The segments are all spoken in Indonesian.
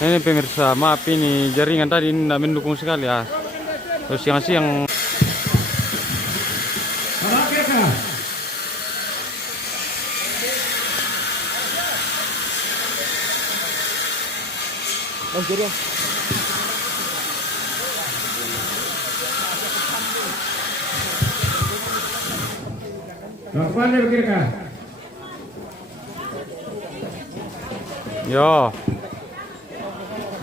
Ini pemirsa, maaf ini jaringan tadi tidak mendukung sekali ya. Terus siang-siang. Oh, jadi ya. Kapan dia berkira? Yo.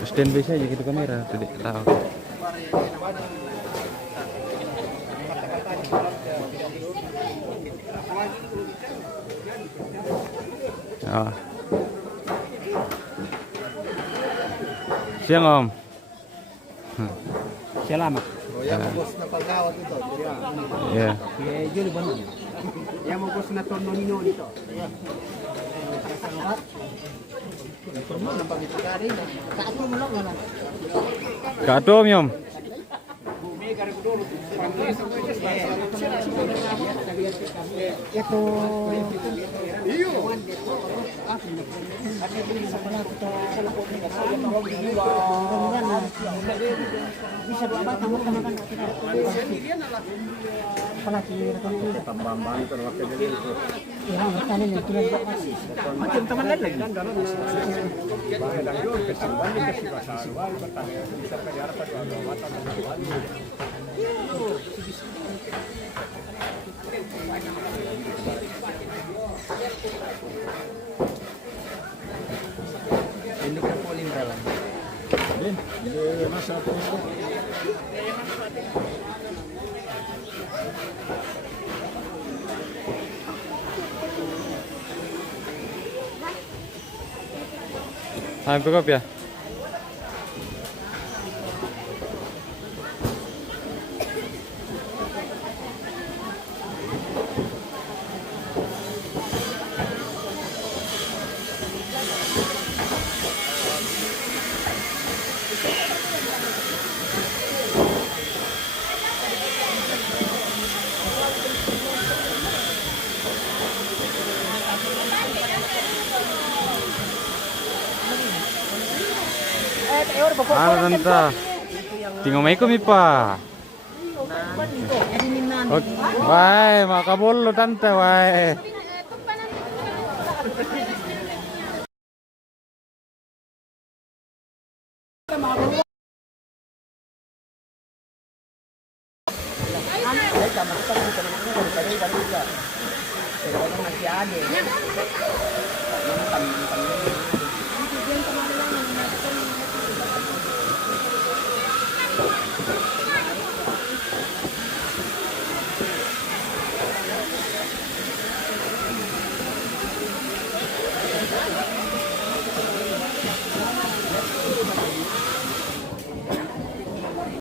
Stand by saja gitu kamera, tidak tahu. Ya. Siang Om. Selamat. Oh ya, bos na pagkawat ito. Ya. Ya, juli ba? Ya, bos na tono ninyo dito. Perlu nampak itu kari na. Kato mo lang na. Kado Om. Ito. Iyo. Bisa berapa kamu makan? Pambambang itu waktu itu. Ya, makan ini tulen masih. Macam teman lagi. Induk yang paling dalam. Masa Pick up ya. Ano tanta? Tingnan mo ikaw mi pa. Why, makabullo tanta, why. masih ada.